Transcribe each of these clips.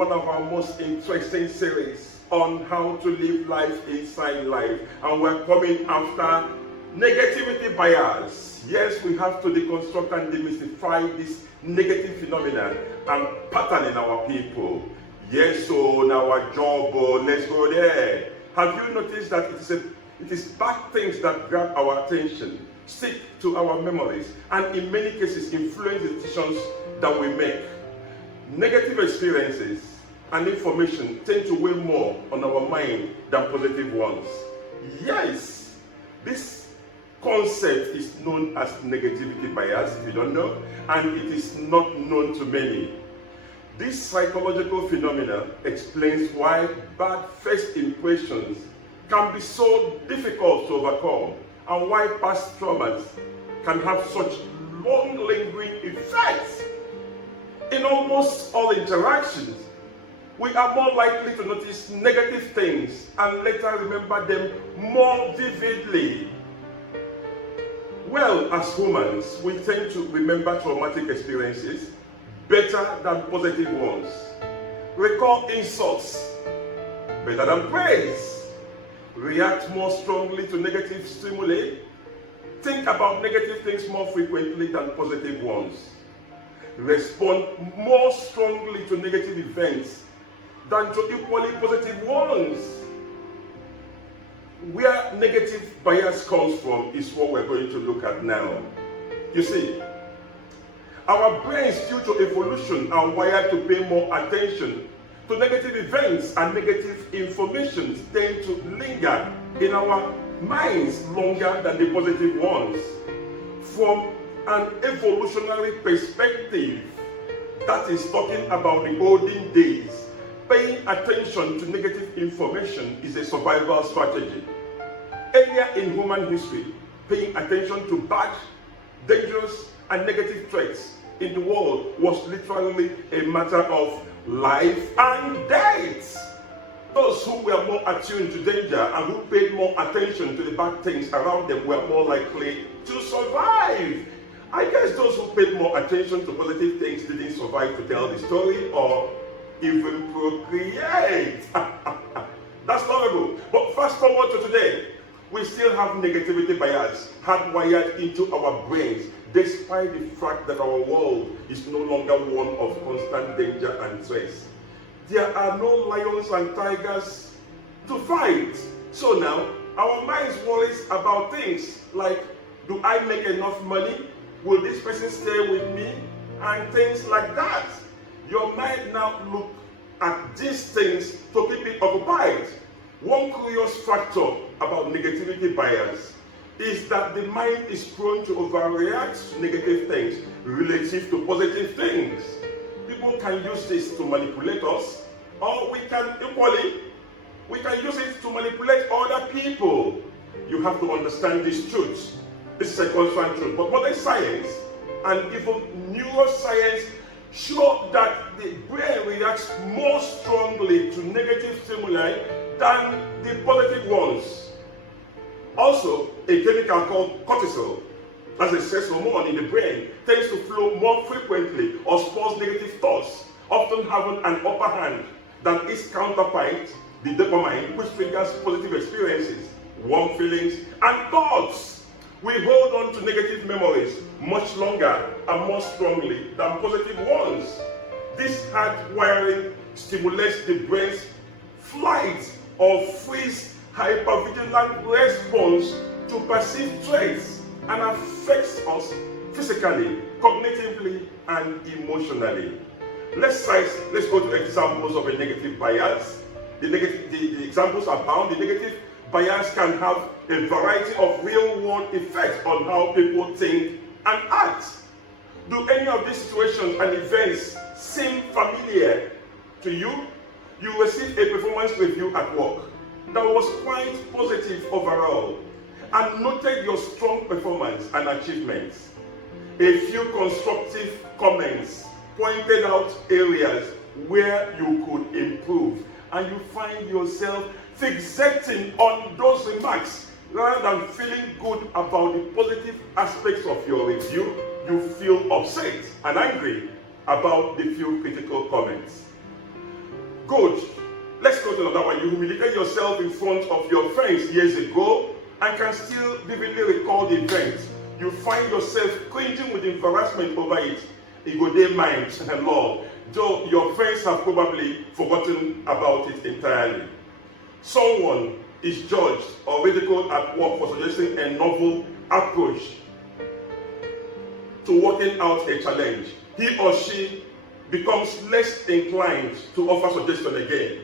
one of our most interesting series on how to live life inside life, and we're coming after negativity bias. Yes, we have to deconstruct and demystify this negative phenomenon and pattern in our people. Yes, so on our job, let's go there. Have you noticed that it is bad things that grab our attention, stick to our memories, and in many cases influence the decisions that we make? Negative experiences and information tend to weigh more on our mind than positive ones. Yes, this concept is known as negativity bias, if you don't know, and it is not known to many. This psychological phenomenon explains why bad first impressions can be so difficult to overcome, and why past traumas can have such long lingering effects. In almost all interactions, we are more likely to notice negative things and later remember them more vividly. Well, as humans, we tend to remember traumatic experiences better than positive ones. Recall insults better than praise. React more strongly to negative stimuli. Think about negative things more frequently than positive ones. Respond more strongly to negative events than to equally positive ones. Where negative bias comes from is what we're going to look at now. You see, our brains, due to evolution, are wired to pay more attention to negative events, and negative information tend to linger in our minds longer than the positive ones. From an evolutionary perspective, that is talking about the olden days, paying attention to negative information is a survival strategy. Earlier in human history, paying attention to bad, dangerous, and negative threats in the world was literally a matter of life and death. Those who were more attuned to danger and who paid more attention to the bad things around them were more likely to survive. I guess those who paid more attention to positive things didn't survive to tell the story or even procreate. That's horrible. But fast forward to today, we still have negativity bias hardwired into our brains, despite the fact that our world is no longer one of constant danger and stress. There are no lions and tigers to fight. So now, our minds worries about things like, do I make enough money? Will this person stay with me? And things like that. Your mind now look at these things to keep it occupied. One curious factor about negativity bias is that the mind is prone to overreact to negative things relative to positive things. People can use this to manipulate us, or we can use it to manipulate other people. You have to understand this truth. This is a constant truth. But modern science and even neuroscience show that the brain reacts more strongly to negative stimuli than the positive ones. Also, a chemical called cortisol, as a stress hormone in the brain, tends to flow more frequently or spurs negative thoughts, often having an upper hand than its counterpart, the dopamine, which triggers positive experiences, warm feelings, and thoughts. We hold on to negative memories much longer and more strongly than positive ones. This hardwiring stimulates the brain's flight or freeze hypervigilant response to perceived threats and affects us physically, cognitively, and emotionally. Let's go to examples of a negative bias. The examples are bound. The negative bias can have a variety of real-world effects on how people think and act. Do any of these situations and events seem familiar to you? You received a performance review at work that was quite positive overall and noted your strong performance and achievements. A few constructive comments pointed out areas where you could improve, and you find yourself fixating on those remarks rather than feeling good about the positive aspects of your review. You feel upset and angry about the few critical comments. Good. Let's go to another one. You humiliated yourself in front of your friends years ago and can still vividly recall the event. You find yourself cringing with embarrassment over it. It go dey mind, Lord, though your friends have probably forgotten about it entirely. Someone is judged or ridiculed at work for suggesting a novel approach to working out a challenge. He or she becomes less inclined to offer suggestion again.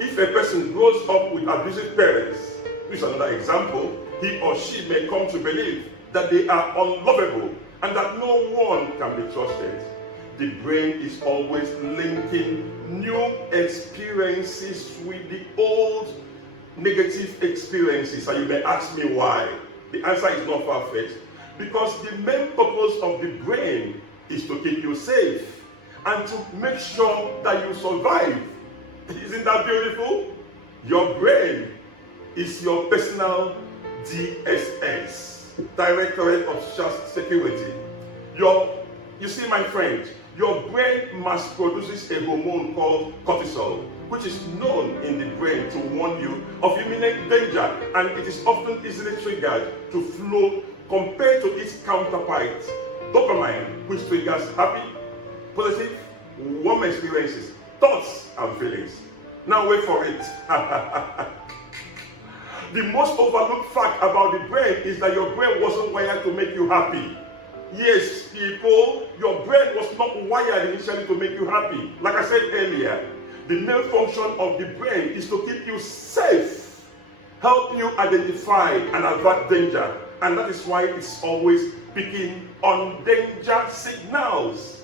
If a person grows up with abusive parents, which is another example, he or she may come to believe that they are unlovable and that no one can be trusted. The brain is always linking new experiences with the old negative experiences. And you may ask me why. The answer is not far-fetched. Because the main purpose of the brain is to keep you safe and to make sure that you survive. Isn't that beautiful? Your brain is your personal DSS, Directorate of Security. You see, my friend, your brain mass produces a hormone called cortisol, which is known in the brain to warn you of imminent danger, and it is often easily triggered to flow compared to its counterpart, dopamine, which triggers happy, positive, warm experiences, thoughts, and feelings. Now wait for it. The most overlooked fact about the brain is that your brain wasn't wired to make you happy. Yes, people, your brain was not wired initially to make you happy. Like I said earlier, the main function of the brain is to keep you safe, help you identify and avert danger, and that is why it's always picking on danger signals.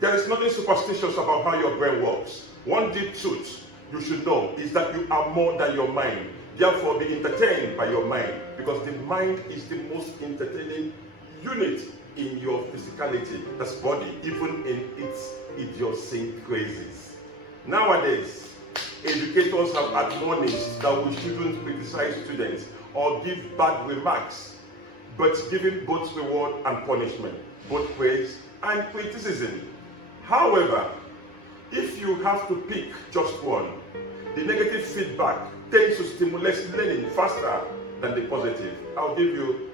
There is nothing superstitious about how your brain works. One deep truth you should know is that you are more than your mind. Therefore, be entertained by your mind, because the mind is the most entertaining unit in your physicality, that's body, even in its idiosyncrasies. Nowadays, educators have admonished that we shouldn't criticize students or give bad remarks, but giving both reward and punishment, both praise and criticism. However, if you have to pick just one, the negative feedback tends to stimulate learning faster than the positive. I'll give you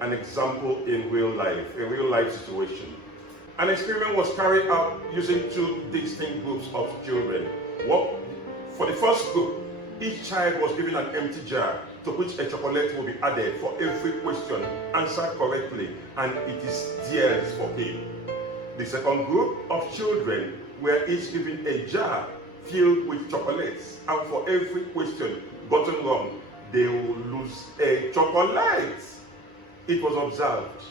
an example in real life, a real life situation. An experiment was carried out using two distinct groups of children. For the first group, each child was given an empty jar to which a chocolate will be added for every question answered correctly, and it is theirs for pay. The second group of children were each given a jar filled with chocolates, and for every question gotten wrong, they will lose a chocolate. It was observed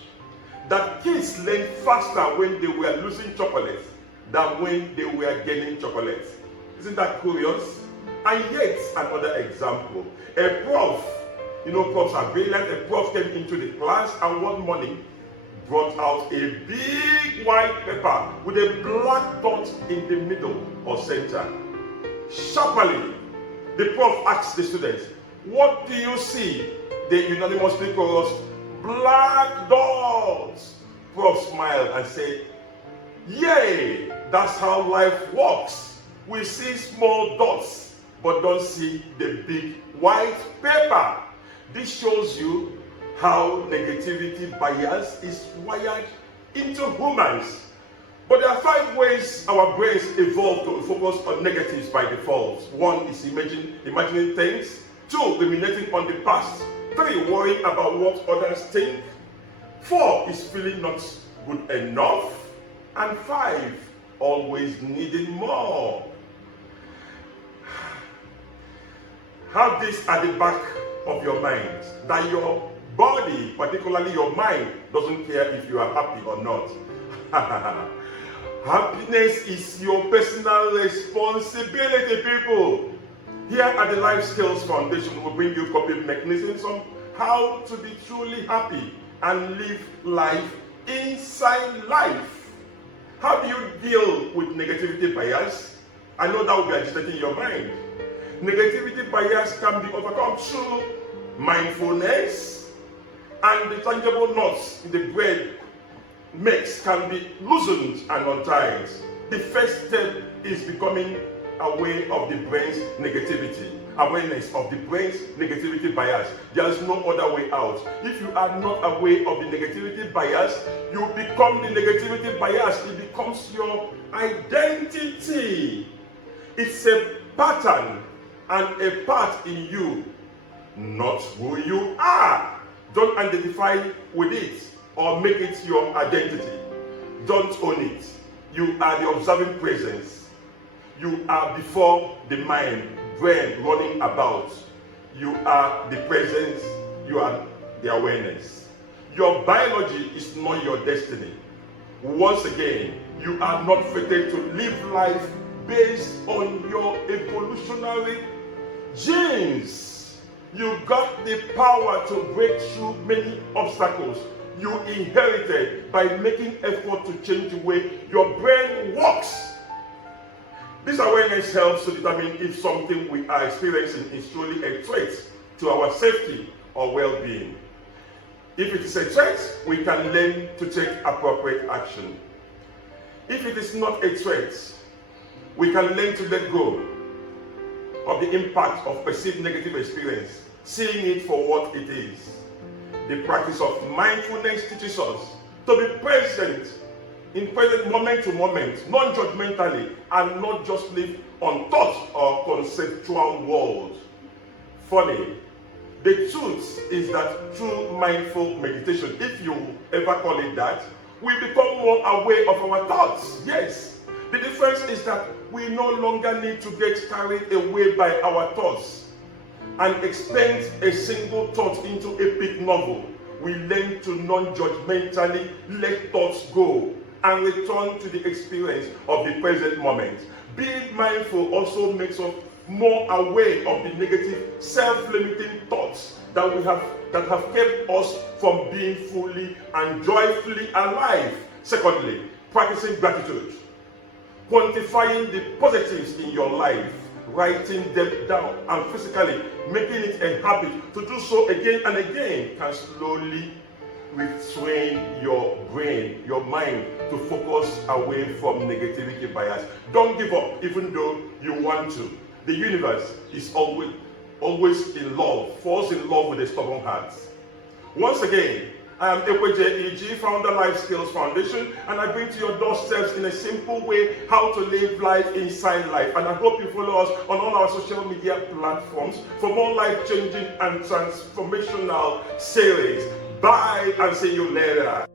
that kids learned faster when they were losing chocolates than when they were gaining chocolates. Isn't that curious? And yet, another example. A prof, profs are brilliant. A prof came into the class and one morning brought out a big white paper with a black dot in the middle or center. Sharply, the prof asked the students, "What do you see?" They unanimously chorused, "Black dots." Prof smiled and said, "Yay, that's how life works. We see small dots, but don't see the big white paper." This shows you how negativity bias is wired into humans. But there are 5 ways our brains evolve to focus on negatives by default. 1 is imagining things. 2, ruminating on the past. 3, worrying about what others think. 4 is feeling not good enough. And 5, always needing more. Have this at the back of your mind, that your body, particularly your mind, doesn't care if you are happy or not. Happiness is your personal responsibility, people. Here at the Life Skills Foundation, we bring you coping mechanisms on how to be truly happy and live life inside life. How do you deal with negativity bias? I know that will be agitating your mind. Negativity bias can be overcome through mindfulness, and the tangible knots in the brain makes can be loosened and untied. The first step is becoming aware of the brain's negativity. Awareness of the brain's negativity bias. There is no other way out. If you are not aware of the negativity bias, you become the negativity bias. It becomes your identity. It's a pattern and a part in you, not who you are. Don't identify with it or make it your identity. Don't own it. You are the observing presence. You are before the mind, brain running about. You are the presence. You are the awareness. Your biology is not your destiny. Once again, you are not fated to live life based on your evolutionary genes. You got the power to break through many obstacles you inherited by making effort to change the way your brain works. This awareness helps to determine if something we are experiencing is truly a threat to our safety or well-being. If it is a threat, we can learn to take appropriate action. If it is not a threat, we can learn to let go of the impact of perceived negative experience, seeing it for what it is. The practice of mindfulness teaches us to be present in present moment to moment, non-judgmentally, and not just live on thought or conceptual world. Funny, the truth is that through mindful meditation, if you ever call it that, we become more aware of our thoughts. Yes. The difference is that we no longer need to get carried away by our thoughts and expand a single thought into epic novel. We learn to non-judgmentally let thoughts go and return to the experience of the present moment. Being mindful also makes us more aware of the negative, self-limiting thoughts that have kept us from being fully and joyfully alive. Secondly, practicing gratitude. Quantifying the positives in your life, writing them down, and physically making it a habit to do so again and again can slowly retrain your brain, your mind, to focus away from negativity bias. Don't give up even though you want to. The universe is always in love, falls in love with a stubborn heart. Once again, I am Ekweje E.G., founder Life Skills Foundation, and I bring to your doorsteps in a simple way how to live life inside life. And I hope you follow us on all our social media platforms for more life-changing and transformational series. Bye, and see you later.